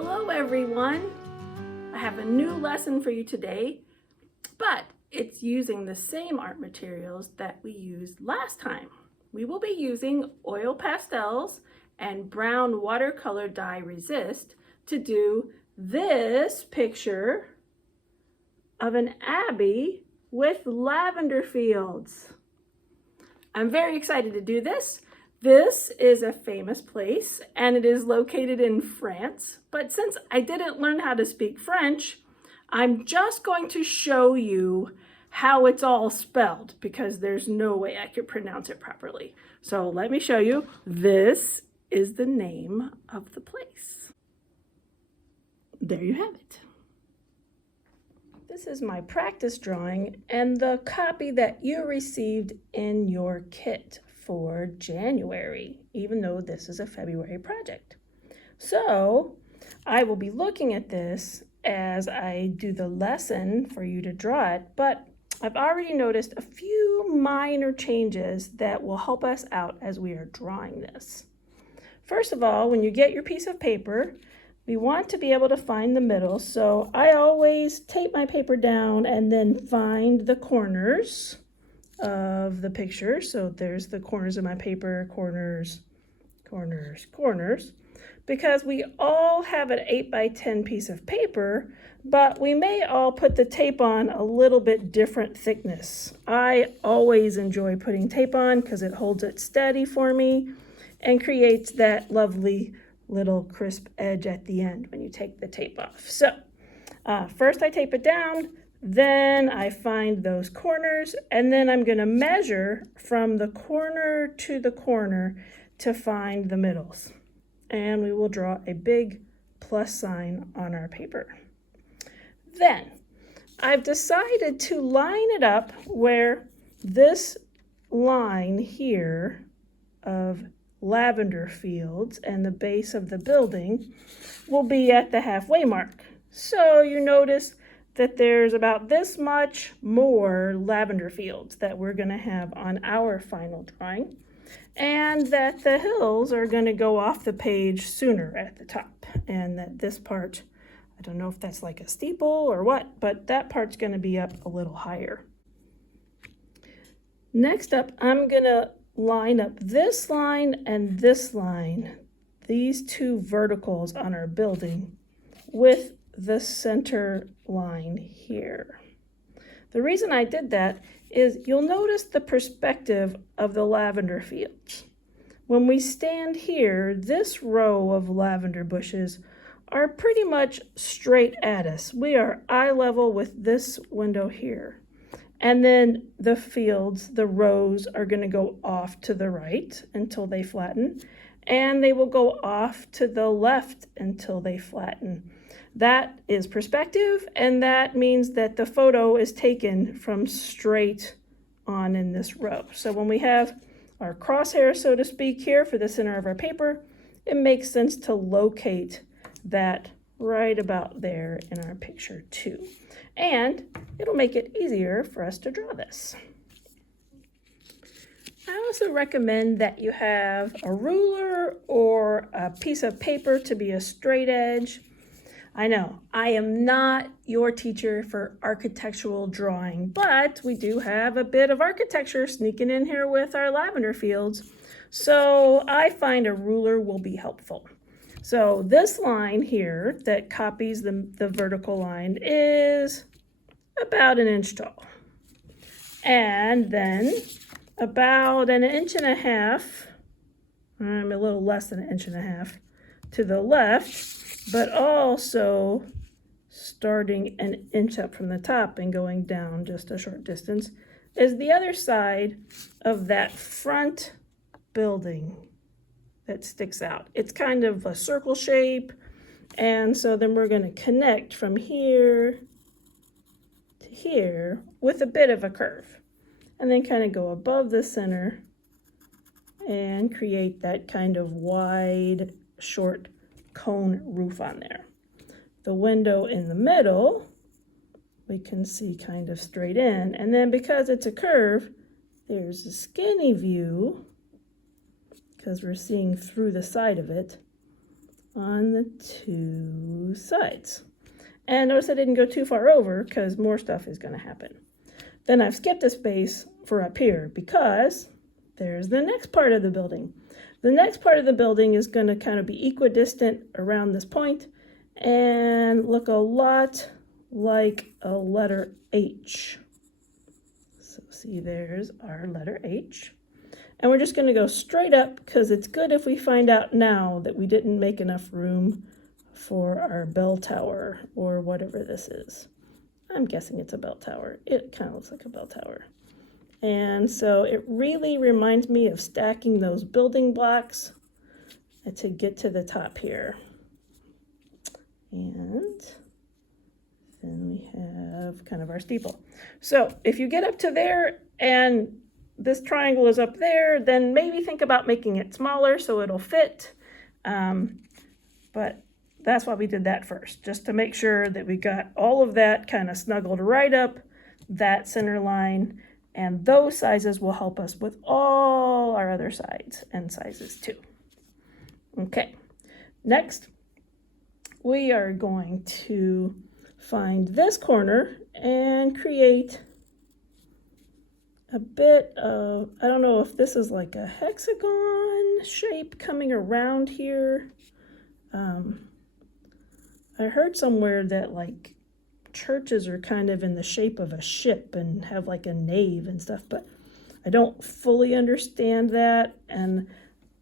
Hello everyone! I have a new lesson for you today, but it's using the same art materials that we used last time. We will be using oil pastels and brown watercolor dye resist to do this picture of an abbey with lavender fields. I'm very excited to do this. This is a famous place and it is located in France, but since I didn't learn how to speak French, I'm just going to show you how it's all spelled because there's no way I could pronounce it properly. So let me show you. This is the name of the place. There you have it. This is my practice drawing and the copy that you received in your kit for January, even though this is a February project. So I will be looking at this as I do the lesson for you to draw it, but I've already noticed a few minor changes that will help us out as we are drawing this. First of all, when you get your piece of paper, we want to be able to find the middle, so I always tape my paper down and then find the corners of the picture. So there's the corners of my paper, corners, corners, corners, because we all have an 8x10 piece of paper, but we may all put the tape on a little bit different thickness. I always enjoy putting tape on because it holds it steady for me and creates that lovely little crisp edge at the end when you take the tape off. So first I tape it down, then I find those corners, and then I'm going to measure from the corner to the corner to find the middles. And we will draw a big plus sign on our paper. Then I've decided to line it up where this line here of Lavender Fields and the base of the building will be at the halfway mark. So you notice that there's about this much more lavender fields that we're going to have on our final drawing, and that the hills are going to go off the page sooner at the top, and that this part, I don't know if that's like a steeple or what, but that part's going to be up a little higher. Next up, I'm going to line up this line and this line, these two verticals on our building, with the center line here. The reason I did that is you'll notice the perspective of the lavender fields. When we stand here, this row of lavender bushes are pretty much straight at us. We are eye level with this window here. And then the fields, the rows, are going to go off to the right until they flatten, and they will go off to the left until they flatten. That is perspective, and that means that the photo is taken from straight on in this row. So when we have our crosshair, so to speak, here for the center of our paper, it makes sense to locate that right about there in our picture too. And it'll make it easier for us to draw this. I also recommend that you have a ruler or a piece of paper to be a straight edge. I know, I am not your teacher for architectural drawing, but we do have a bit of architecture sneaking in here with our lavender fields. So I find a ruler will be helpful. So this line here that copies the vertical line is about 1 inch tall. And then about 1.5 inches, I'm a little less than 1.5 inches to the left, but also starting 1 inch up from the top and going down just a short distance is the other side of that front building that sticks out. It's kind of a circle shape, and so then we're going to connect from here to here with a bit of a curve, and then kind of go above the center and create that kind of wide, short cone roof on there. The window in the middle, we can see kind of straight in, and then because it's a curve, there's a skinny view because we're seeing through the side of it on the two sides. And notice I didn't go too far over because more stuff is going to happen. Then I've skipped a space for up here because there's the next part of the building. The next part of the building is going to kind of be equidistant around this point and look a lot like a letter H. So see, there's our letter H. And we're just going to go straight up because it's good if we find out now that we didn't make enough room for our bell tower or whatever this is. I'm guessing it's a bell tower. It kind of looks like a bell tower. And so it really reminds me of stacking those building blocks to get to the top here. And then we have kind of our steeple. So if you get up to there and this triangle is up there, then maybe think about making it smaller so it'll fit. But that's why we did that first, just to make sure that we got all of that kind of snuggled right up that center line. And those sizes will help us with all our other sides and sizes too. Okay, next we are going to find this corner and create a bit of, I don't know if this is like a hexagon shape coming around here. I heard somewhere that like churches are kind of in the shape of a ship and have like a nave and stuff, but I don't fully understand that, and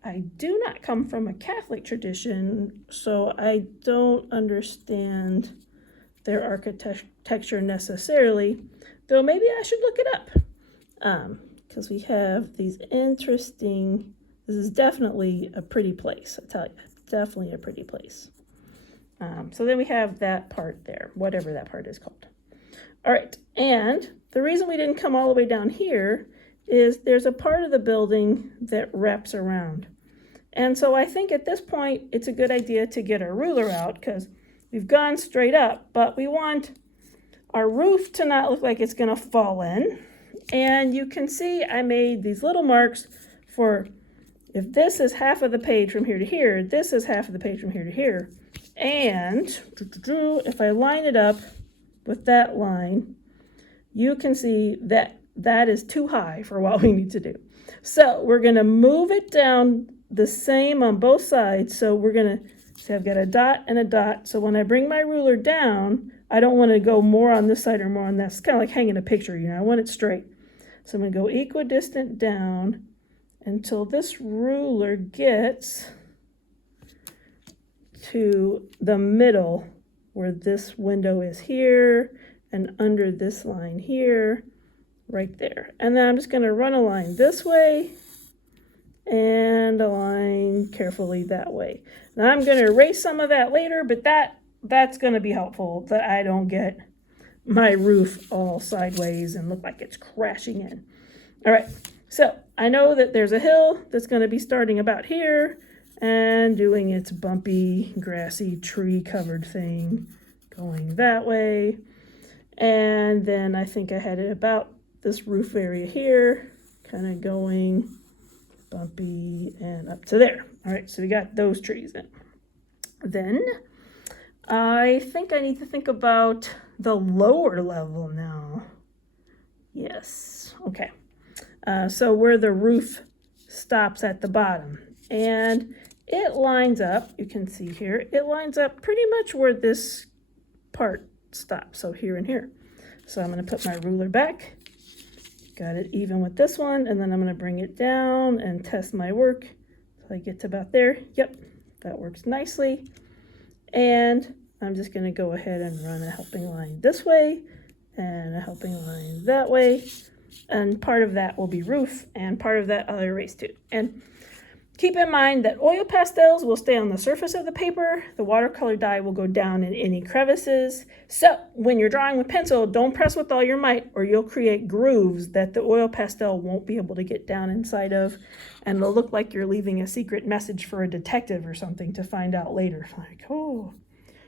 I do not come from a Catholic tradition, so I don't understand their architecture necessarily, though maybe I should look it up, because we have these interesting, this is definitely a pretty place, I tell you, definitely a pretty place. So then we have that part there, whatever that part is called. All right, and the reason we didn't come all the way down here is there's a part of the building that wraps around. And so I think at this point, it's a good idea to get our ruler out because we've gone straight up, but we want our roof to not look like it's gonna fall in. And you can see I made these little marks for if this is half of the page from here to here, this is half of the page from here to here. And if I line it up with that line, you can see that that is too high for what we need to do. So we're going to move it down the same on both sides. So we're going to see I've got a dot and a dot. So when I bring my ruler down, I don't want to go more on this side or more on that. It's kind of like hanging a picture, you know, I want it straight. So I'm going to go equidistant down until this ruler gets to the middle where this window is here and under this line here, right there. And then I'm just going to run a line this way and a line carefully that way. Now I'm going to erase some of that later, but that's going to be helpful that I don't get my roof all sideways and look like it's crashing in. All right, so I know that there's a hill that's going to be starting about here and doing its bumpy, grassy, tree-covered thing going that way. And then I think I had it about this roof area here, kind of going bumpy and up to there. All right, so we got those trees in. Then I think I need to think about the lower level now. Yes, okay. So where the roof stops at the bottom. And it lines up, you can see here, it lines up pretty much where this part stops, so here and here. So I'm going to put my ruler back, got it even with this one, and then I'm going to bring it down and test my work. So I get to about there. Yep, that works nicely. And I'm just going to go ahead and run a helping line this way and a helping line that way. And part of that will be roof, and part of that I'll erase too. And keep in mind that oil pastels will stay on the surface of the paper. The watercolor dye will go down in any crevices. So when you're drawing with pencil, don't press with all your might or you'll create grooves that the oil pastel won't be able to get down inside of. And it'll look like you're leaving a secret message for a detective or something to find out later. Like, oh,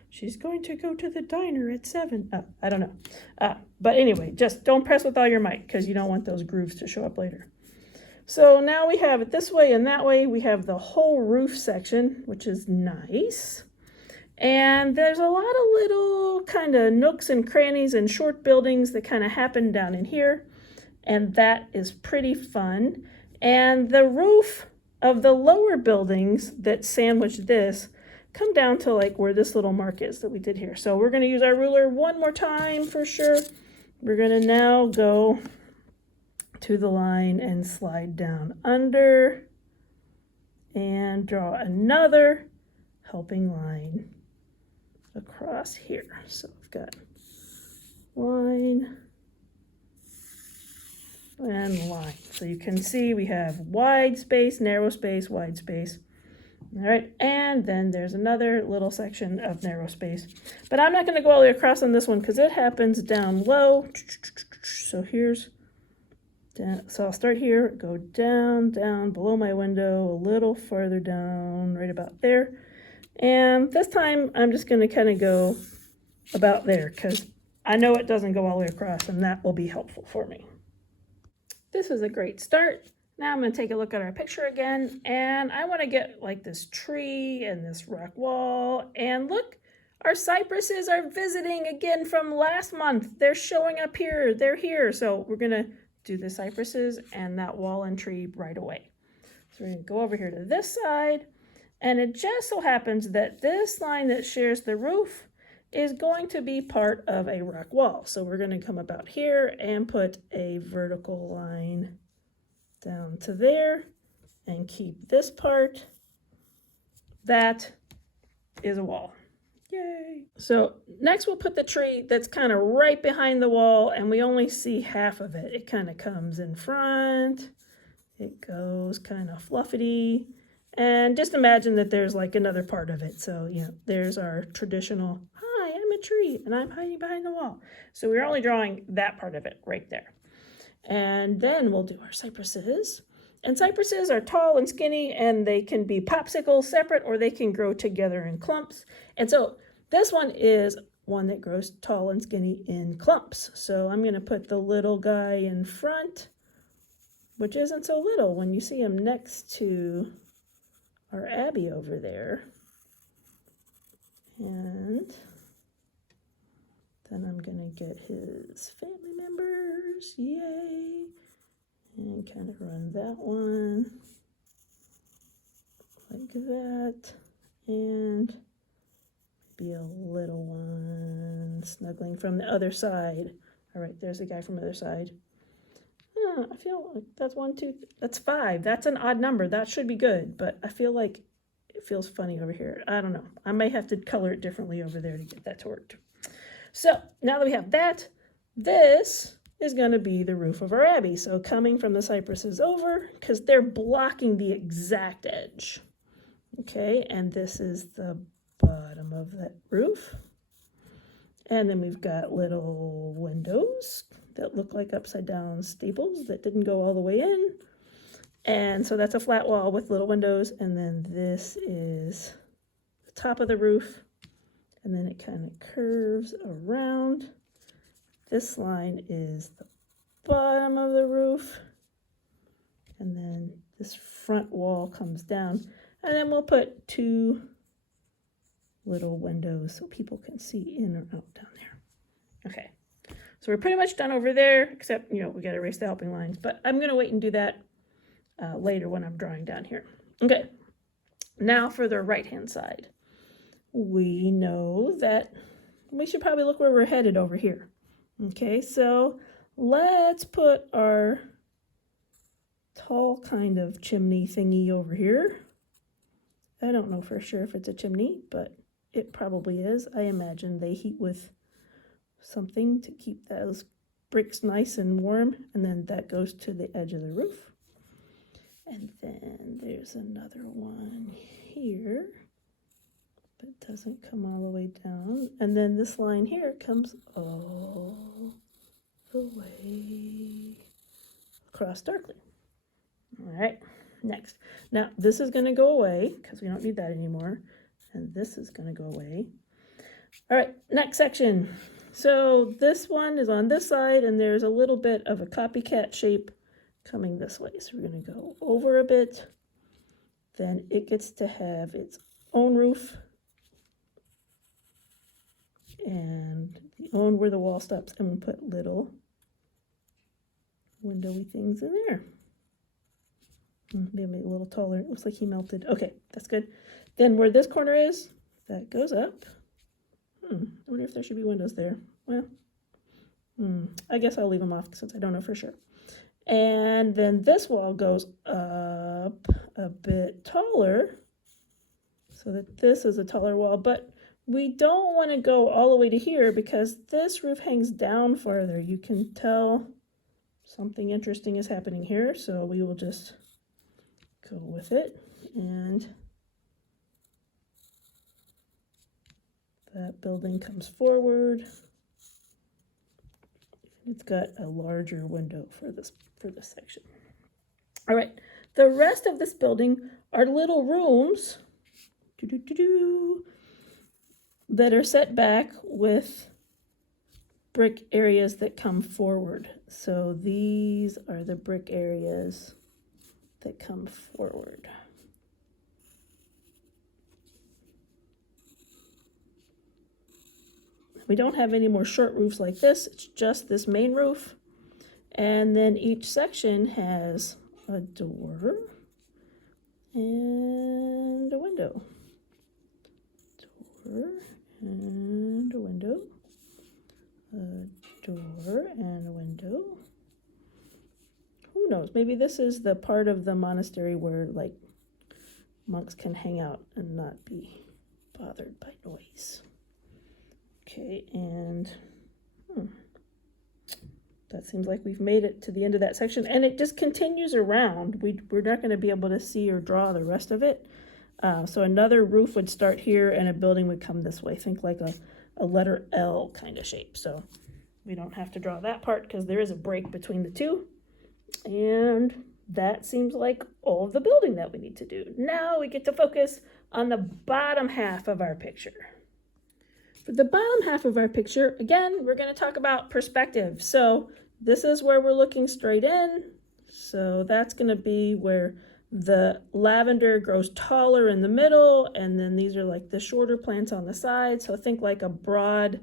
she's going to go to the diner at 7. I don't know. But anyway, just don't press with all your might because you don't want those grooves to show up later. So now we have it this way and that way. We have the whole roof section, which is nice. And there's a lot of little kind of nooks and crannies and short buildings that kind of happen down in here. And that is pretty fun. And the roof of the lower buildings that sandwich this come down to like where this little mark is that we did here. So we're going to use our ruler one more time for sure. We're going to now go to the line and slide down under and draw another helping line across here. So we've got line and line. So you can see we have wide space, narrow space, wide space. All right, and then there's another little section of narrow space. But I'm not going to go all the way across on this one because it happens down low. So here's down. So I'll start here, go down, down below my window, a little farther down, right about there. And this time I'm just going to kind of go about there because I know it doesn't go all the way across, and that will be helpful for me. This is a great start. Now I'm going to take a look at our picture again, and I want to get like this tree and this rock wall, and look, our cypresses are visiting again from last month. They're showing up here, they're here. So we're going to do the cypresses and that wall and tree right away. So we're going to go over here to this side, and it just so happens that this line that shares the roof is going to be part of a rock wall. So we're going to come about here and put a vertical line down to there and keep this part. That is a wall. Yay! So next we'll put the tree that's kind of right behind the wall, and we only see half of it. It kind of comes in front, it goes kind of fluffy, and just imagine that there's like another part of it. So, you know, there's our traditional, hi, I'm a tree and I'm hiding behind the wall. So we're only drawing that part of it right there. And then we'll do our cypresses. And cypresses are tall and skinny, and they can be popsicles separate, or they can grow together in clumps. And so this one is one that grows tall and skinny in clumps. So I'm going to put the little guy in front, which isn't so little when you see him next to our Abby over there. And then I'm going to get his family members, yay, and kind of run that one like that, and maybe a little one snuggling from the other side. All right, there's the guy from the other side. I feel like that's 1, 2, that's 5. That's an odd number. That should be good, but I feel like it feels funny over here. I don't know. I may have to color it differently over there to get that to work. So now that we have that, this is going to be the roof of our Abbey. So coming from the cypresses over, because they're blocking the exact edge. Okay, and this is the bottom of that roof. And then we've got little windows that look like upside down staples that didn't go all the way in. And so that's a flat wall with little windows. And then this is the top of the roof. And then it kind of curves around. This line is the bottom of the roof. And then this front wall comes down. And then we'll put 2 little windows so people can see in or out down there. Okay, so we're pretty much done over there, except, you know, we got to erase the helping lines. But I'm going to wait and do that later when I'm drawing down here. Okay, now for the right-hand side. We know that we should probably look where we're headed over here. Okay, so let's put our tall kind of chimney thingy over here. I don't know for sure if it's a chimney, but it probably is. I imagine they heat with something to keep those bricks nice and warm, and then that goes to the edge of the roof. And then there's another one here. But it doesn't come all the way down. And then this line here comes all the way across darkly. All right, next. Now, this is going to go away because we don't need that anymore. And this is going to go away. All right, next section. So this one is on this side, and there's a little bit of a copycat shape coming this way. So we're going to go over a bit. Then it gets to have its own roof. And the own where the wall stops, I'm going to put little windowy things in there. Maybe make it a little taller. It looks like he melted. Okay, that's good. Then where this corner is, that goes up. I wonder if there should be windows there. Well, I guess I'll leave them off since I don't know for sure. And then this wall goes up a bit taller so that this is a taller wall, but we don't want to go all the way to here because this roof hangs down farther. You can tell something interesting is happening here, so we will just go with it. And that building comes forward. It's got a larger window for this section. All right, the rest of this building are little rooms that are set back with brick areas that come forward. So these are the brick areas that come forward. We don't have any more short roofs like this. It's just this main roof. And then each section has a door and a window. Door and a window. A door and a window. Who knows? Maybe this is the part of the monastery where like monks can hang out and not be bothered by noise. Okay, and that seems like we've made it to the end of that section, and it just continues around. We're not going to be able to see or draw the rest of it. So another roof would start here, and a building would come this way. Think like a letter L kind of shape. So we don't have to draw that part because there is a break between the two. And that seems like all of the building that we need to do. Now we get to focus on the bottom half of our picture. For the bottom half of our picture, again, we're going to talk about perspective. So this is where we're looking straight in. So that's going to be where the lavender grows taller in the middle, and then these are like the shorter plants on the side. So think like a broad,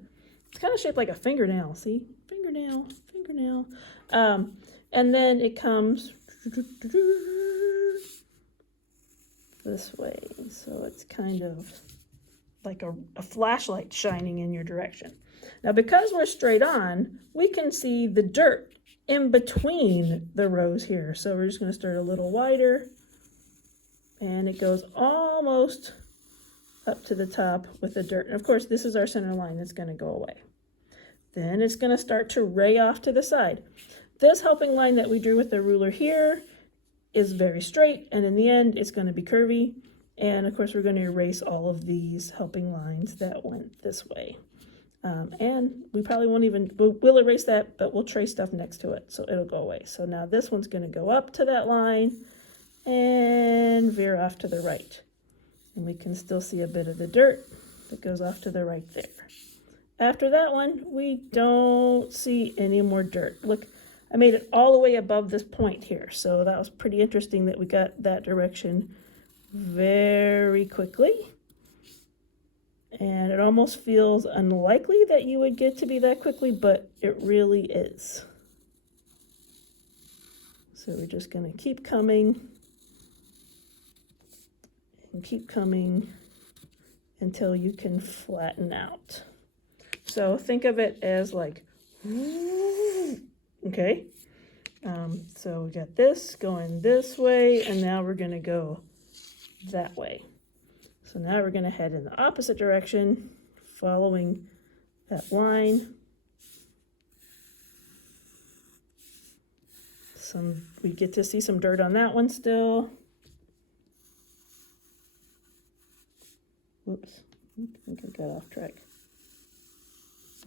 it's kind of shaped like a fingernail. See? Fingernail, fingernail. And then it comes this way. So it's kind of like a flashlight shining in your direction. Now, because we're straight on, we can see the dirt in between the rows here. So we're just going to start a little wider, and it goes almost up to the top with the dirt. And of course, this is our center line that's going to go away. Then it's going to start to ray off to the side. This helping line that we drew with the ruler here is very straight, and in the end, it's going to be curvy. And of course, we're going to erase all of these helping lines that went this way. And we probably won't even, we'll erase that, but we'll trace stuff next to it, so it'll go away. So now this one's going to go up to that line and veer off to the right. And we can still see a bit of the dirt that goes off to the right there. After that one, we don't see any more dirt. Look, I made it all the way above this point here. So that was pretty interesting that we got that direction very quickly. And it almost feels unlikely that you would get to be that quickly, but it really is. So we're just going to keep coming and keep coming until you can flatten out. So think of it as like, okay. So we got this going this way, and now we're going to go that way. So now we're going to head in the opposite direction, following that line. We get to see some dirt on that one still. Whoops, I think I got off track.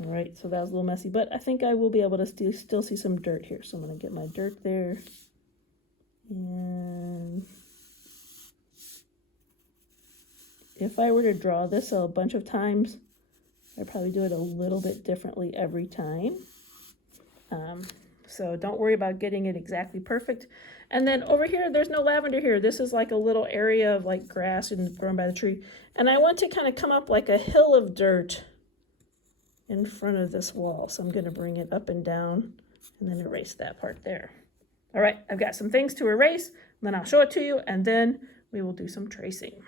All right, so that was a little messy, but I think I will be able to still see some dirt here. So I'm going to get my dirt there. And if I were to draw this a bunch of times, I'd probably do it a little bit differently every time. So don't worry about getting it exactly perfect. And then over here, there's no lavender here. This is like a little area of like grass and grown by the tree. And I want to kind of come up like a hill of dirt in front of this wall. So I'm going to bring it up and down and then erase that part there. All right, I've got some things to erase, then I'll show it to you, and then we will do some tracing.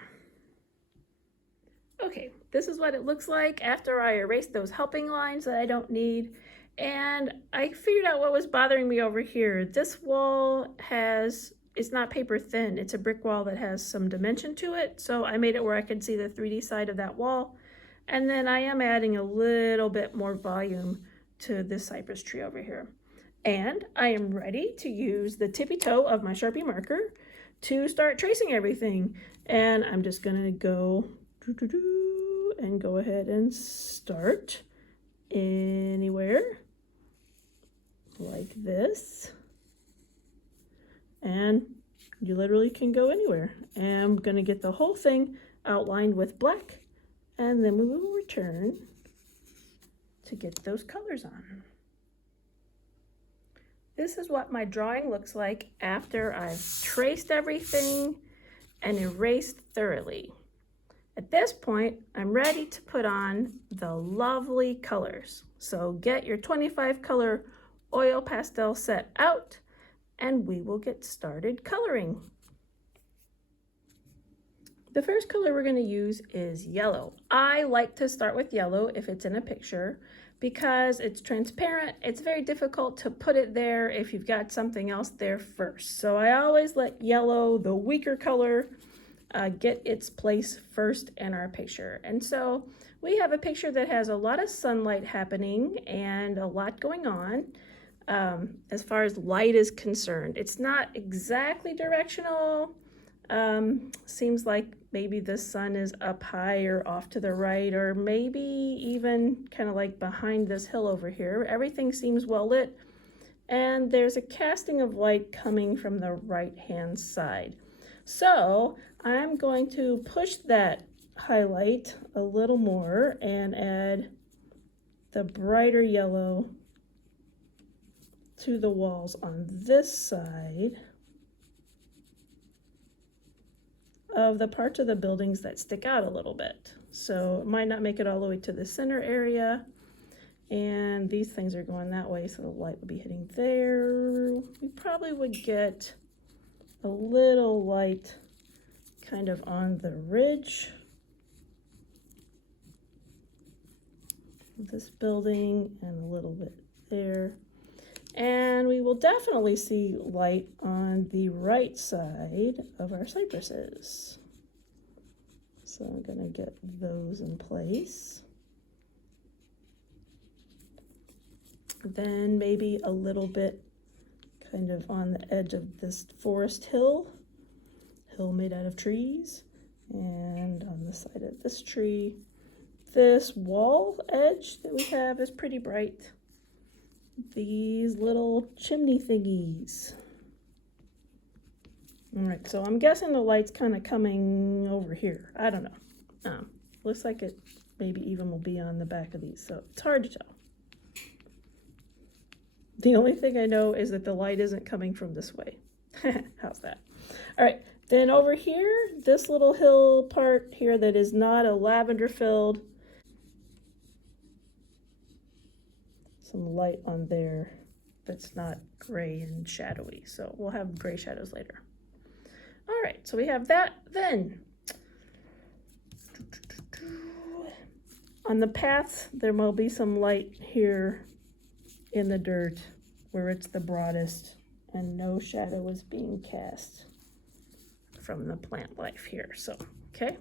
Okay, this is what it looks like after I erased those helping lines that I don't need. And I figured out what was bothering me over here. This wall it's not paper thin, it's a brick wall that has some dimension to it. So I made it where I could see the 3D side of that wall. And then I am adding a little bit more volume to this cypress tree over here. And I am ready to use the tippy toe of my Sharpie marker to start tracing everything. And I'm just gonna go and go ahead and start anywhere like this. And you literally can go anywhere. And I'm gonna get the whole thing outlined with black, and then we will return to get those colors on. This is what my drawing looks like after I've traced everything and erased thoroughly. At this point, I'm ready to put on the lovely colors. So get your 25 color oil pastel set out and we will get started coloring. The first color we're going to use is yellow. I like to start with yellow if it's in a picture because it's transparent. It's very difficult to put it there if you've got something else there first. So I always let yellow, the weaker color, get its place first in our picture. And so we have a picture that has a lot of sunlight happening and a lot going on as far as light is concerned. It's not exactly directional. Seems like maybe the sun is up high or off to the right, or maybe even kind of like behind this hill over here. Everything seems well lit, and there's a casting of light coming from the right-hand side. So I'm going to push that highlight a little more and add the brighter yellow to the walls on this side of the parts of the buildings that stick out a little bit. So it might not make it all the way to the center area, and these things are going that way, so the light would be hitting there. We probably would get a little light kind of on the ridge of this building and a little bit there. And we will definitely see light on the right side of our cypresses. So I'm going to get those in place. Then maybe a little bit kind of on the edge of this forest hill made out of trees, and on the side of this tree. This wall edge that we have is pretty bright. These little chimney thingies. All right, so I'm guessing the light's kind of coming over here. I don't know. Looks like it maybe even will be on the back of these, so it's hard to tell. The only thing I know is that the light isn't coming from this way. How's that? All right, then over here, this little hill part here that is not a lavender field, some light on there that's not gray and shadowy. So we'll have gray shadows later. All right, so we have that. Then on the path, there will be some light here in the dirt where it's the broadest and no shadow is being cast from the plant life here. So, okay,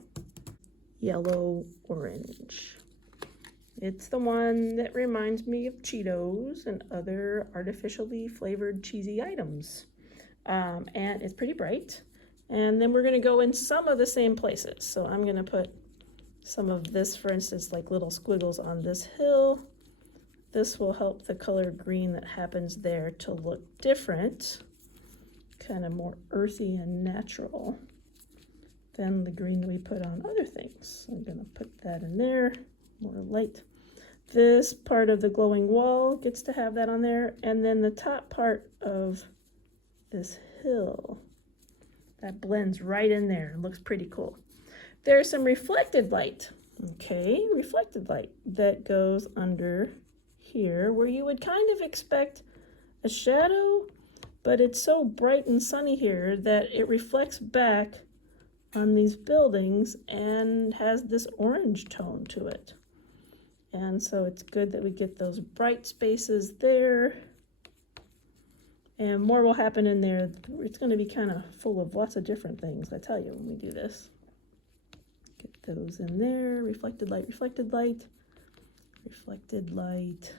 yellow, orange. It's the one that reminds me of Cheetos and other artificially flavored cheesy items. And it's pretty bright. And then we're gonna go in some of the same places. So I'm gonna put some of this, for instance, like little squiggles on this hill. This will help the color green that happens there to look different, kind of more earthy and natural than the green that we put on other things. So I'm gonna put that in there, more light. this part of the glowing wall gets to have that on there, and then the top part of this hill, that blends right in there. It looks pretty cool. There's some reflected light, okay, reflected light that goes under here where you would kind of expect a shadow, but it's so bright and sunny here that it reflects back on these buildings and has this orange tone to it. And so it's good that we get those bright spaces there. And more will happen in there. It's going to be kind of full of lots of different things, I tell you, when we do this. Get those in there. Reflected light, reflected light, reflected light.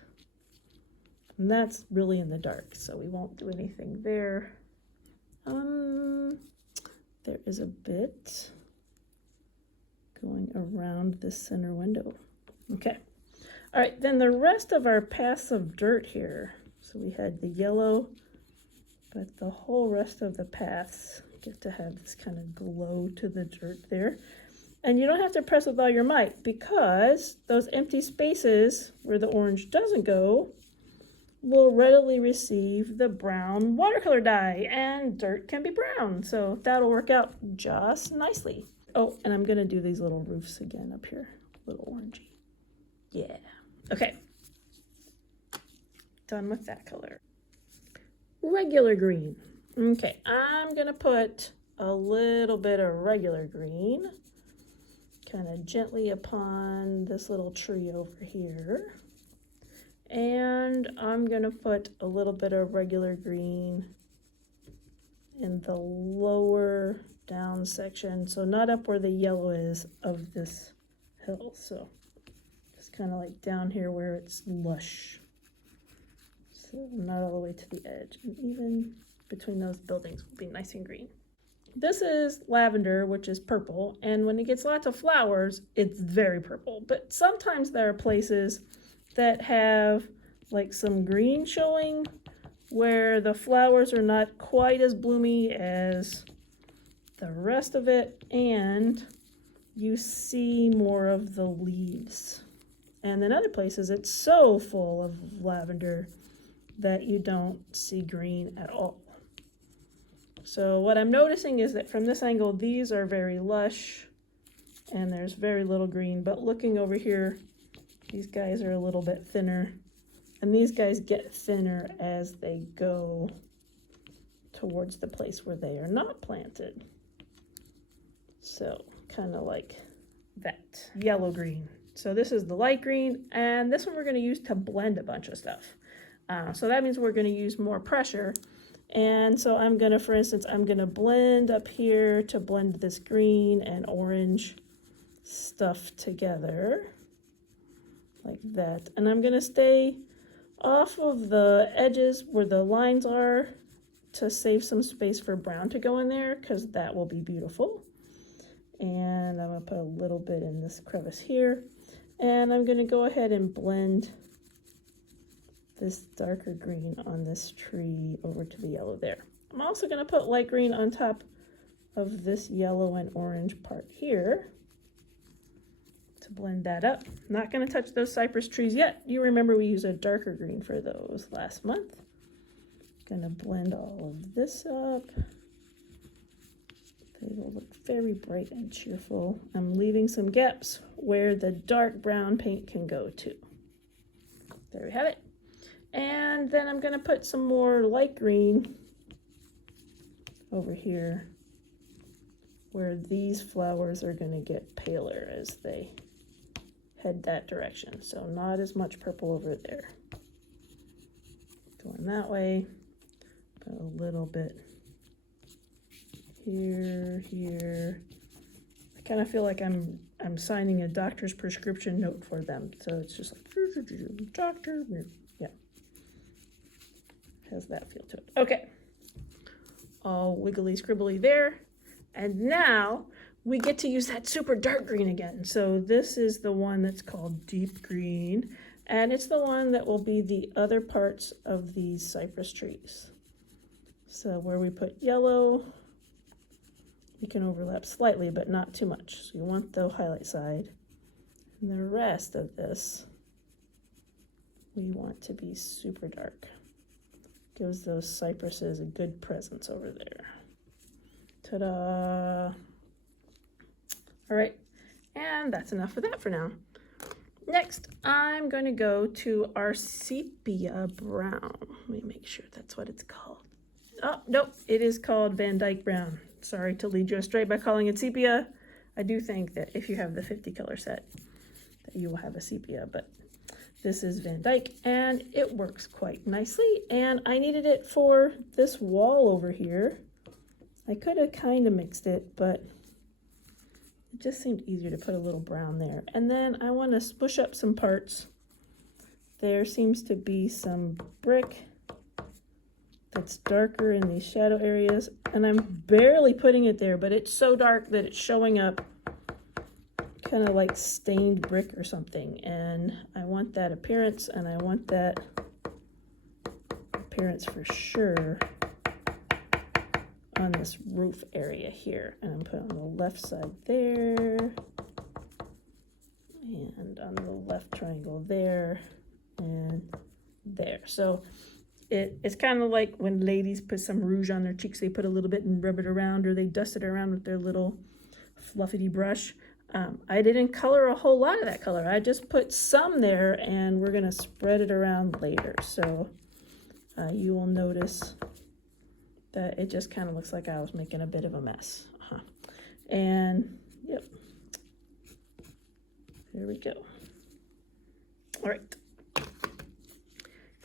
And that's really in the dark, so we won't do anything there. There is a bit going around this center window. Okay. All right, then the rest of our paths of dirt here. So we had the yellow, but the whole rest of the paths get to have this kind of glow to the dirt there. And you don't have to press with all your might, because those empty spaces where the orange doesn't go will readily receive the brown watercolor dye, and dirt can be brown. So that'll work out just nicely. Oh, and I'm gonna do these little roofs again up here, a little orangey. Yeah, okay. Done with that color. Regular green. Okay, I'm gonna put a little bit of regular green kind of gently upon this little tree over here. And I'm gonna put a little bit of regular green in the lower down section, so not up where the yellow is of this hill. So just kind of like down here where it's lush. So not all the way to the edge, and even between those buildings will be nice and green. This is lavender, which is purple, and when it gets lots of flowers, it's very purple. But sometimes there are places that have like some green showing where the flowers are not quite as bloomy as the rest of it, and you see more of the leaves. And in other places, it's so full of lavender that you don't see green at all. So what I'm noticing is that from this angle, these are very lush and there's very little green, but looking over here, these guys are a little bit thinner, and these guys get thinner as they go towards the place where they are not planted. So kind of like that, yellow-green. So this is the light green, and this one we're going to use to blend a bunch of stuff. So that means we're going to use more pressure. And so I'm going to, for instance, I'm going to blend up here to blend this green and orange stuff together like that. And I'm going to stay off of the edges where the lines are to save some space for brown to go in there, because that will be beautiful. And I'm going to put a little bit in this crevice here. And I'm going to go ahead and blend this darker green on this tree over to the yellow there. I'm also going to put light green on top of this yellow and orange part here to blend that up. Not going to touch those cypress trees yet. You remember we used a darker green for those last month. Going to blend all of this up. They will look very bright and cheerful. I'm leaving some gaps where the dark brown paint can go to. There we have it. And then I'm going to put some more light green over here where these flowers are going to get paler as they head that direction. So not as much purple over there. Going that way. Put a little bit here, here. I kind of feel like I'm signing a doctor's prescription note for them. So it's just like, doctor, yeah. Has that feel to it. Okay. All wiggly scribbly there. And now we get to use that super dark green again. So this is the one that's called deep green. And it's the one that will be the other parts of these cypress trees. So where we put yellow, you can overlap slightly, but not too much. So you want the highlight side. And the rest of this we want to be super dark. Gives those cypresses a good presence over there. Ta-da! All right, and that's enough of that for now. Next, I'm going to go to our sepia brown. Let me make sure that's what it's called. Oh, nope, it is called Dyke Brown. Sorry to lead you astray by calling it sepia. I do think that if you have the 50 color set, that you will have a sepia, but this is Dyke, and it works quite nicely, and I needed it for this wall over here. I could have kind of mixed it, but it just seemed easier to put a little brown there. And then I want to smush up some parts. There seems to be some brick that's darker in these shadow areas, and I'm barely putting it there, but it's so dark that it's showing up kind of like stained brick or something, and I want that appearance, and I want that appearance for sure on this roof area here. And I'm putting on the left side there, and on the left triangle there, and there. So it's kind of like when ladies put some rouge on their cheeks, they put a little bit and rub it around, or they dust it around with their little fluffy brush. I didn't color a whole lot of that color. I just put some there, and we're gonna spread it around later. So you will notice that it just kind of looks like I was making a bit of a mess. And yep, there we go. All right,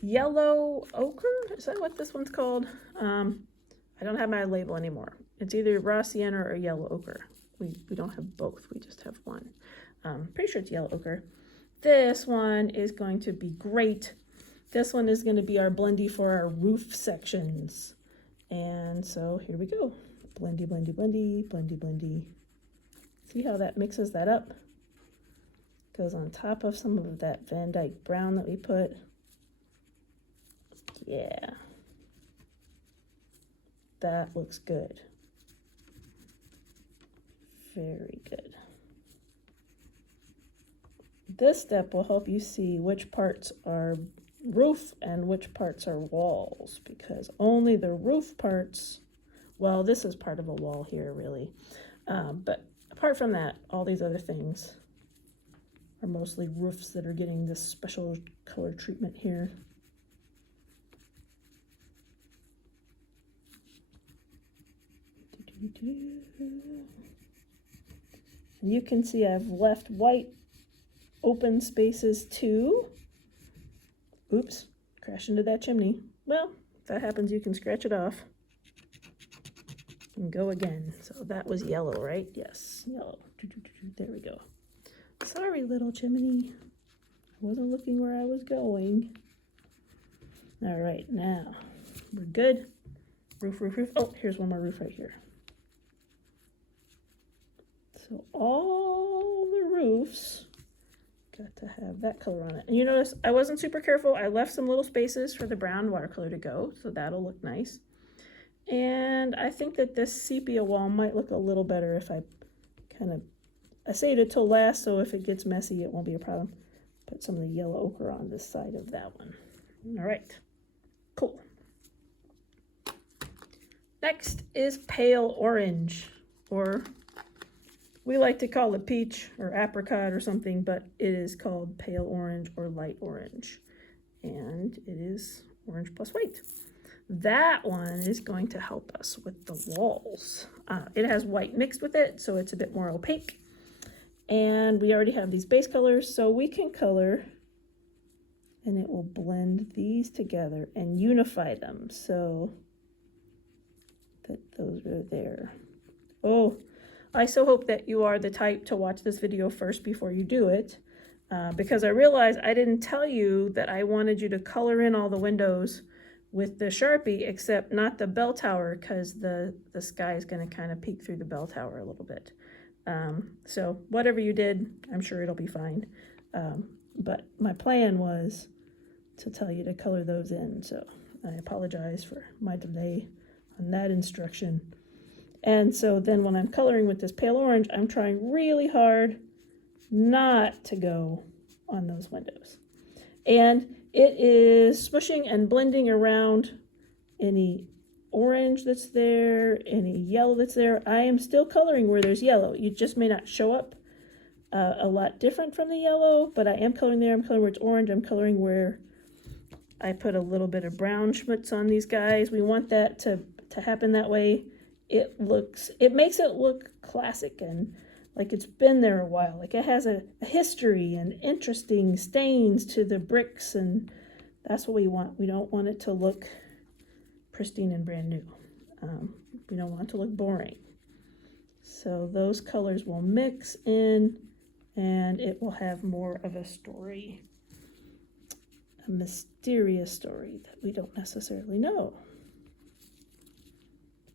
yellow ochre, is that what this one's called? I don't have my label anymore. It's either raw sienna or yellow ochre. We don't have both, we just have one. Pretty sure it's yellow ochre. This one is going to be great. This one is going to be our blendy for our roof sections. And so here we go. Blendy, blendy, blendy, blendy, blendy. See how that mixes that up? Goes on top of some of that Dyke Brown that we put. Yeah. That looks good. Very good. This step will help you see which parts are roof and which parts are walls, because only the roof parts, well, this is part of a wall here really, but apart from that, all these other things are mostly roofs that are getting this special color treatment here. And you can see I've left white open spaces too. Oops, crash into that chimney. Well, if that happens, you can scratch it off and go again. So that was yellow, right? Yes, yellow. There we go. Sorry, little chimney. I wasn't looking where I was going. All right, now we're good. Roof, roof, roof. Oh, here's one more roof right here. So all the roofs got to have that color on it. And you notice I wasn't super careful. I left some little spaces for the brown watercolor to go, so that'll look nice. And I think that this sepia wall might look a little better if I saved it till last, so if it gets messy, it won't be a problem. Put some of the yellow ochre on this side of that one. All right, cool. Next is pale orange, or we like to call it peach or apricot or something, but it is called pale orange or light orange. And it is orange plus white. That one is going to help us with the walls. It has white mixed with it, so it's a bit more opaque. And we already have these base colors, so we can color and it will blend these together and unify them so that those are there. Oh, I so hope that you are the type to watch this video first before you do it, because I realized I didn't tell you that I wanted you to color in all the windows with the Sharpie, except not the bell tower, because the sky is going to kind of peek through the bell tower a little bit. So whatever you did, I'm sure it'll be fine. But my plan was to tell you to color those in, so I apologize for my delay on that instruction. And so then when I'm coloring with this pale orange, I'm trying really hard not to go on those windows. And it is smushing and blending around any orange that's there, any yellow that's there. I am still coloring where there's yellow. You just may not show up a lot different from the yellow, but I am coloring there. I'm coloring where it's orange. I'm coloring where I put a little bit of brown schmutz on these guys. We want that to happen that way. It makes it look classic and like it's been there a while. Like it has a history and interesting stains to the bricks, and that's what we want. We don't want it to look pristine and brand new. We don't want it to look boring. So those colors will mix in and it will have more of a story, a mysterious story that we don't necessarily know,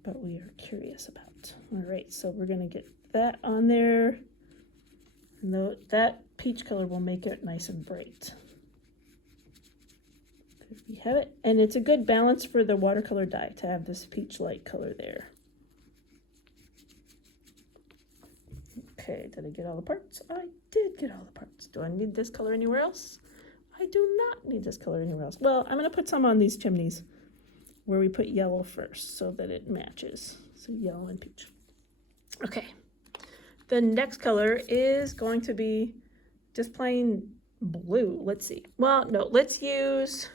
but we are curious about. All right, so we're gonna get that on there. And that peach color will make it nice and bright. There we have it. And it's a good balance for the watercolor dye to have this peach light color there. Okay, did I get all the parts? I did get all the parts. Do I need this color anywhere else? I do not need this color anywhere else. Well, I'm gonna put some on these chimneys where we put yellow first so that it matches. So yellow and peach. Okay, the next color is going to be just plain blue. Let's see. Well, no, let's use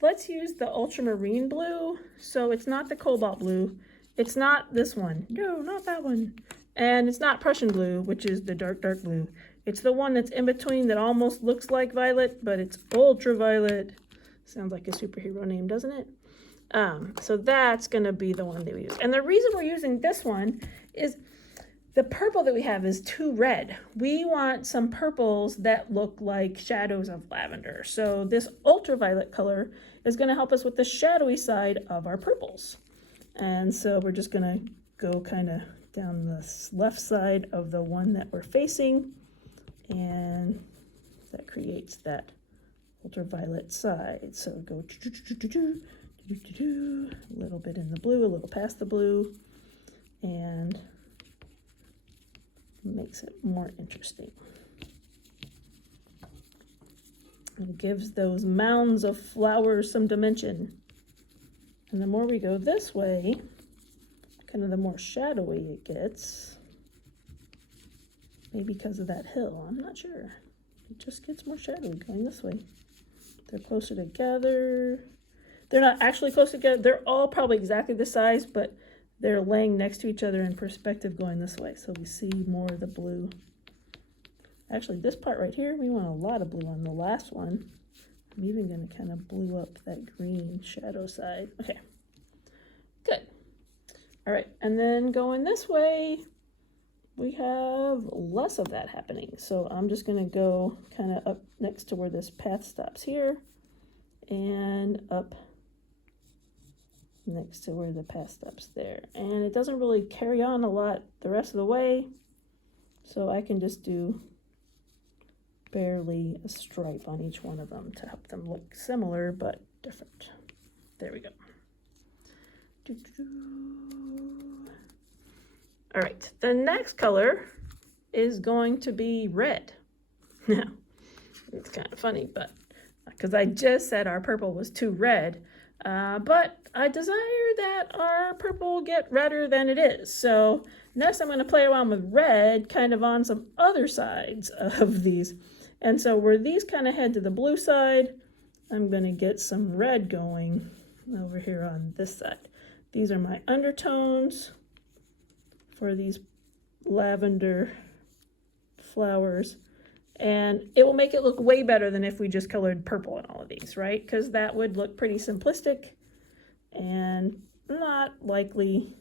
the ultramarine blue. So it's not the cobalt blue. It's not this one. No, not that one. And it's not Prussian blue, which is the dark, dark blue. It's the one that's in between that almost looks like violet, but it's ultraviolet. Sounds like a superhero name, doesn't it? So that's going to be the one that we use. And the reason we're using this one is the purple that we have is too red. We want some purples that look like shadows of lavender. So this ultraviolet color is going to help us with the shadowy side of our purples. And so we're just going to go kind of down the left side of the one that we're facing, and that creates that ultraviolet side. So go a little bit in the blue, a little past the blue, and makes it more interesting. It gives those mounds of flowers some dimension. And the more we go this way, kind of the more shadowy it gets. Maybe because of that hill, I'm not sure. It just gets more shadowy going this way. They're closer together. They're not actually close together. They're all probably exactly the size, but they're laying next to each other in perspective going this way. So we see more of the blue. Actually, this part right here, we want a lot of blue on the last one. I'm even going to kind of blue up that green shadow side. Okay, good. All right, and then going this way, we have less of that happening. So I'm just going to go kind of up next to where this path stops here and up next to where the path stops there. And it doesn't really carry on a lot the rest of the way, so I can just do barely a stripe on each one of them to help them look similar but different. There we go. All right, the next color is going to be red. Now, it's kind of funny, but because I just said our purple was too red, but I desire that our purple get redder than it is. So next I'm going to play around with red kind of on some other sides of these. And so where these kind of head to the blue side, I'm going to get some red going over here on this side. These are my undertones for these lavender flowers, and it will make it look way better than if we just colored purple in all of these, right? Because that would look pretty simplistic and not likely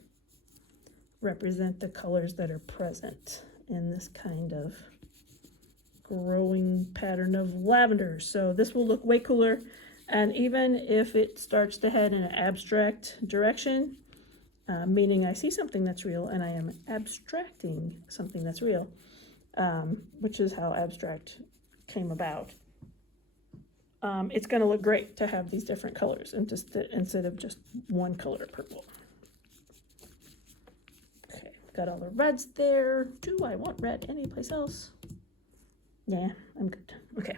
represent the colors that are present in this kind of growing pattern of lavender. So this will look way cooler, and even if it starts to head in an abstract direction, meaning I see something that's real and I am abstracting something that's real, which is how abstract came about. It's going to look great to have these different colors and just instead of just one color of purple. Okay, got all the reds there. Do I want red anyplace else? Yeah, I'm good. Okay.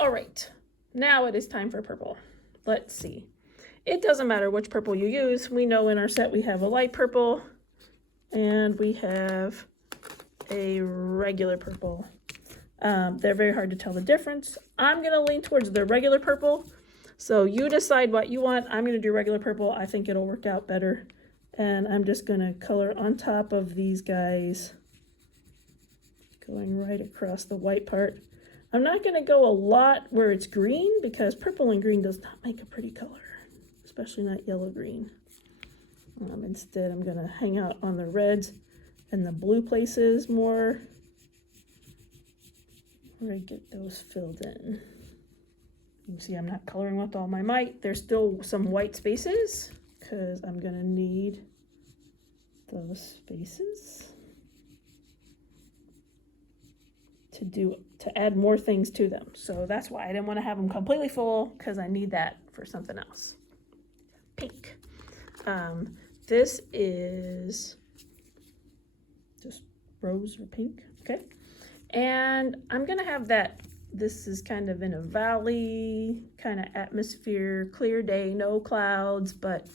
All right, now it is time for purple. Let's see. It doesn't matter which purple you use. We know in our set we have a light purple and we have a regular purple. They're very hard to tell the difference. I'm gonna lean towards the regular purple. So you decide what you want. I'm gonna do regular purple. I think it'll work out better. And I'm just gonna color on top of these guys, going right across the white part. I'm not gonna go a lot where it's green because purple and green does not make a pretty color, especially not yellow-green. Instead, I'm gonna hang out on the reds and the blue places more, where I get those filled in. You can see I'm not coloring with all my might. There's still some white spaces because I'm gonna need those spaces to add more things to them. So that's why I didn't want to have them completely full, because I need that for something else. Pink. This is just rose or pink, okay? And I'm gonna have that, this is kind of in a valley kind of atmosphere, clear day, no clouds, but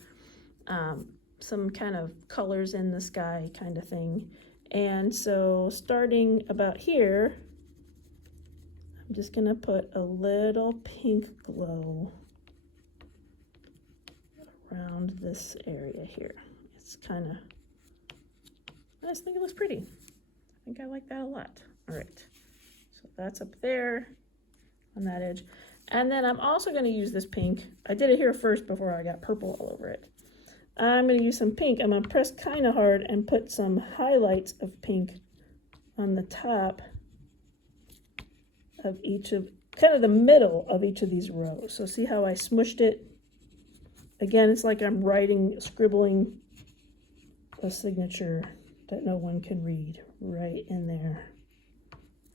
some kind of colors in the sky kind of thing. And so starting about here, I'm just gonna put a little pink glow around this area here. It's kind of, I just think it looks pretty. I think I like that a lot. All right, so that's up there on that edge. And then I'm also gonna use this pink. I did it here first before I got purple all over it. I'm gonna use some pink. I'm gonna press kind of hard and put some highlights of pink on the top of each of, kind of the middle of each of these rows. So see how I smushed it? Again, it's like I'm scribbling a signature that no one can read right in there.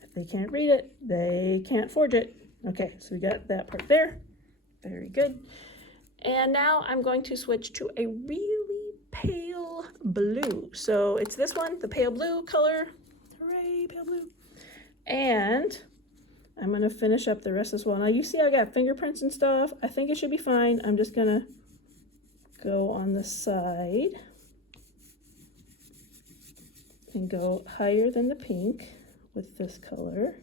If they can't read it, they can't forge it. Okay, so we got that part there. Very good. And now I'm going to switch to a really pale blue. So it's this one, the pale blue color. Hooray, pale blue. And I'm going to finish up the rest as well. Now you see I got fingerprints and stuff. I think it should be fine. I'm just going to go on the side and go higher than the pink with this color.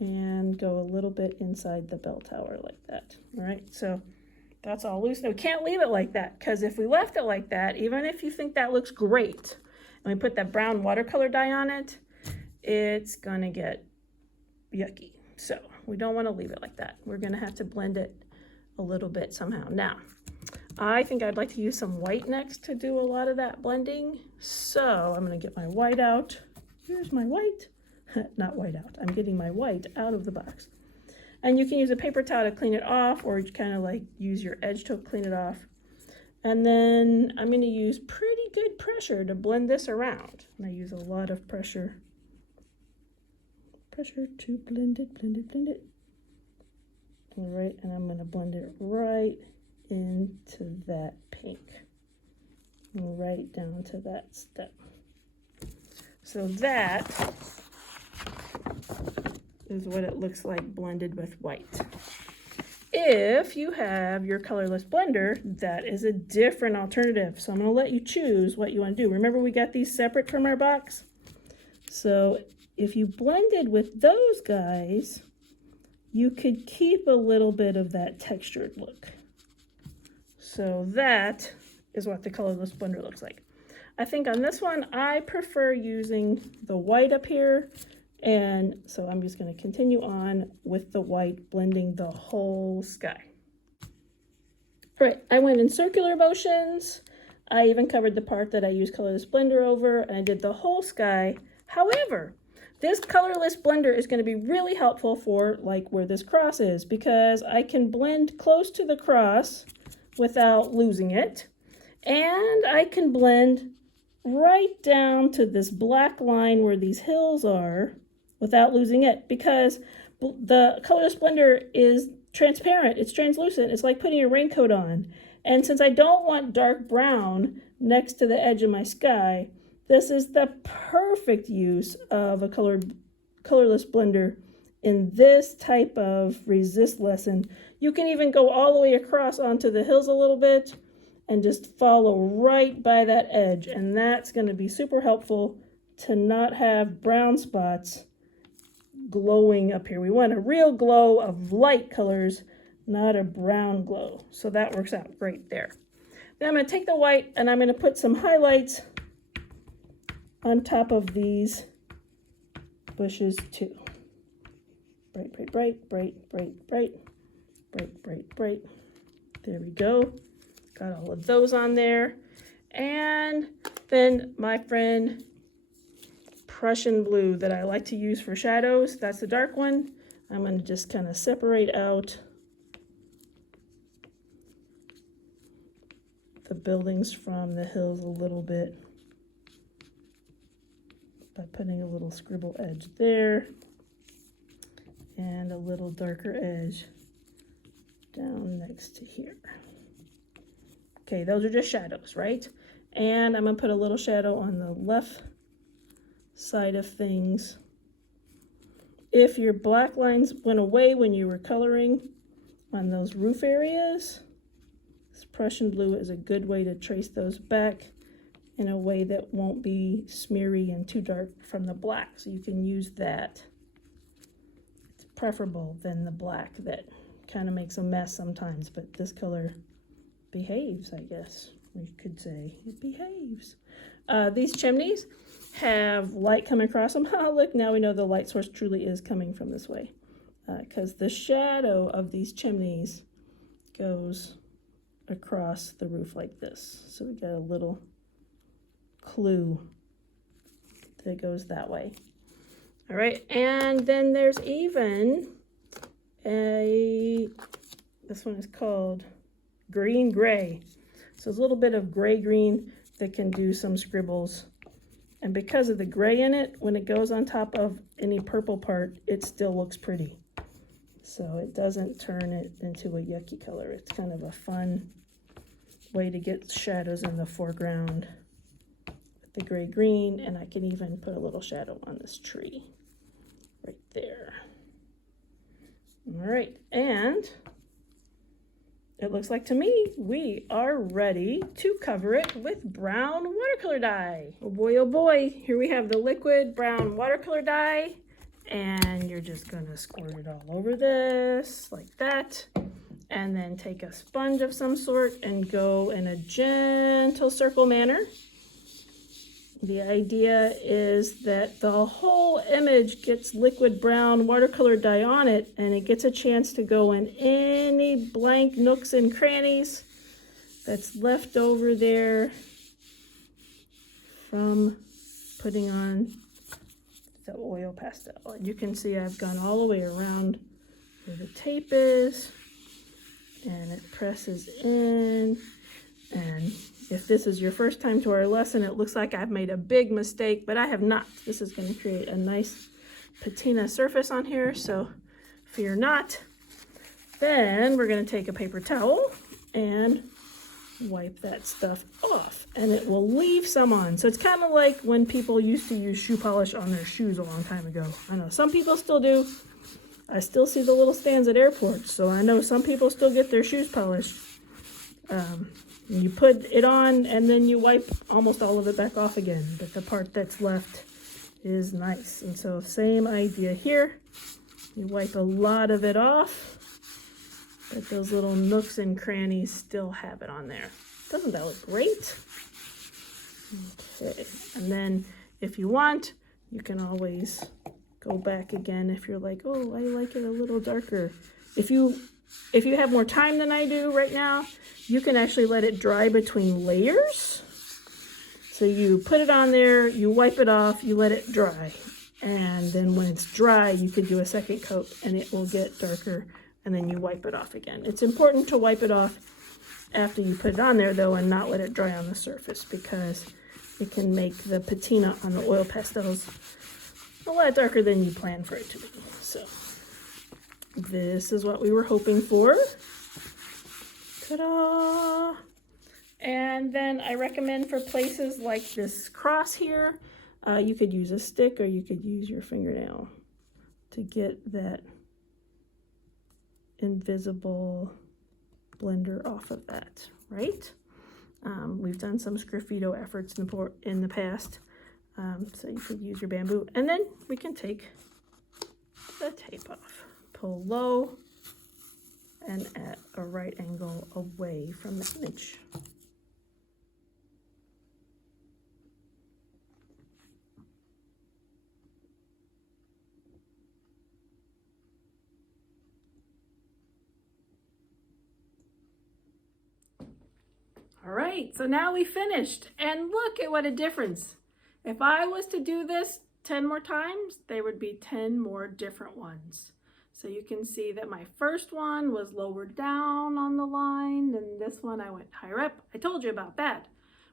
And go a little bit inside the bell tower like that. All right, so that's all loose. Now, we can't leave it like that, because if we left it like that, even if you think that looks great, and we put that brown watercolor dye on it, it's gonna get yucky. So we don't want to leave it like that. We're gonna have to blend it a little bit somehow. Now, I think I'd like to use some white next to do a lot of that blending. So I'm gonna get my white out. Here's my white. Not white out. I'm getting my white out of the box. And you can use a paper towel to clean it off, or kind of like use your edge to clean it off. And then I'm going to use pretty good pressure to blend this around. And I use a lot of pressure. Pressure to blend it, blend it, blend it. All right, and I'm going to blend it right into that pink. Right down to that step. So that is what it looks like blended with white. If you have your colorless blender, that is a different alternative. So I'm going to let you choose what you want to do. Remember, we got these separate from our box. So if you blended with those guys, you could keep a little bit of that textured look. So that is what the colorless blender looks like. I think on this one, I prefer using the white up here. And so I'm just going to continue on with the white, blending the whole sky. All right, I went in circular motions. I even covered the part that I used colorless blender over, and I did the whole sky. However, this colorless blender is going to be really helpful for like where this cross is, because I can blend close to the cross without losing it. And I can blend right down to this black line where these hills are, without losing it, because the colorless blender is transparent, it's translucent, it's like putting a raincoat on. And since I don't want dark brown next to the edge of my sky, This is the perfect use of a colorless blender in this type of resist lesson. You can even go all the way across onto the hills a little bit and just follow right by that edge. And that's going to be super helpful to not have brown spots glowing up here. We want a real glow of light colors, not a brown glow. So that works out great there. Then I'm going to take the white and I'm going to put some highlights on top of these bushes too. Bright, bright, bright, bright, bright, bright, bright, bright, bright. There we go. Got all of those on there. And then my friend Prussian blue that I like to use for shadows. That's the dark one. I'm going to just kind of separate out the buildings from the hills a little bit by putting a little scribble edge there and a little darker edge down next to here. Okay, those are just shadows, right? And I'm going to put a little shadow on the left side of things. If your black lines went away when you were coloring on those roof areas, this Prussian blue is a good way to trace those back in a way that won't be smeary and too dark from the black. So you can use that. It's preferable than the black that kind of makes a mess sometimes, but this color behaves, I guess we could say. It behaves. These chimneys have light coming across them. Oh, look, now we know the light source truly is coming from this way, because the shadow of these chimneys goes across the roof like this. So we got a little clue that goes that way. All right, and then there's even this one is called green gray. So it's a little bit of gray green that can do some scribbles. And because of the gray in it, when it goes on top of any purple part, it still looks pretty. So it doesn't turn it into a yucky color. It's kind of a fun way to get shadows in the foreground with the gray green. And I can even put a little shadow on this tree right there. All right, and it looks like to me we are ready to cover it with brown watercolor dye. Oh boy, here we have the liquid brown watercolor dye, and you're just gonna squirt it all over this like that, and then take a sponge of some sort and go in a gentle circle manner. The idea is that the whole image gets liquid brown watercolor dye on it, and it gets a chance to go in any blank nooks and crannies that's left over there from putting on the oil pastel. And you can see I've gone all the way around where the tape is, and it presses in. And if this is your first time to our lesson, it looks like I've made a big mistake, but I have not. This is going to create a nice patina surface on here, so fear not. Then we're going to take a paper towel and wipe that stuff off, and it will leave some on. So it's kind of like when people used to use shoe polish on their shoes a long time ago. I know some people still do. I still see the little stands at airports, so I know some people still get their shoes polished. You put it on and then you wipe almost all of it back off again, but the part that's left is nice. And so same idea here. You wipe a lot of it off, but those little nooks and crannies still have it on there. Doesn't that look great? Okay, and then if you want, you can always go back again if you're like, oh, I like it a little darker. If you have more time than I do right now, you can actually let it dry between layers. So you put it on there, you wipe it off, you let it dry. And then when it's dry, you could do a second coat and it will get darker, and then you wipe it off again. It's important to wipe it off after you put it on there though, and not let it dry on the surface, because it can make the patina on the oil pastels a lot darker than you planned for it to be. So this is what we were hoping for. Ta-da! And then I recommend for places like this cross here, you could use a stick or you could use your fingernail to get that invisible blender off of that, right? We've done some sgraffito efforts in the past, so you could use your bamboo. And then we can take the tape off. Pull low and at a right angle away from the image. All right, so now we finished, and look at what a difference. If I was to do this 10 more times, there would be 10 more different ones. So you can see that my first one was lower down on the line, and this one I went higher up. I told you about that.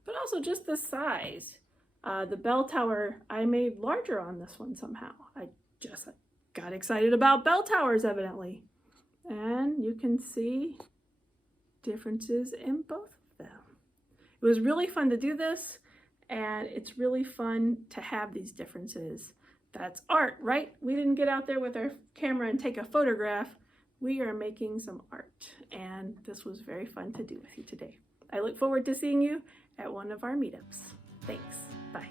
But also just the size. The bell tower I made larger on this one somehow. I just got excited about bell towers evidently. And you can see differences in both of them. It was really fun to do this, and it's really fun to have these differences. That's art, right? We didn't get out there with our camera and take a photograph. We are making some art, and this was very fun to do with you today. I look forward to seeing you at one of our meetups. Thanks. Bye.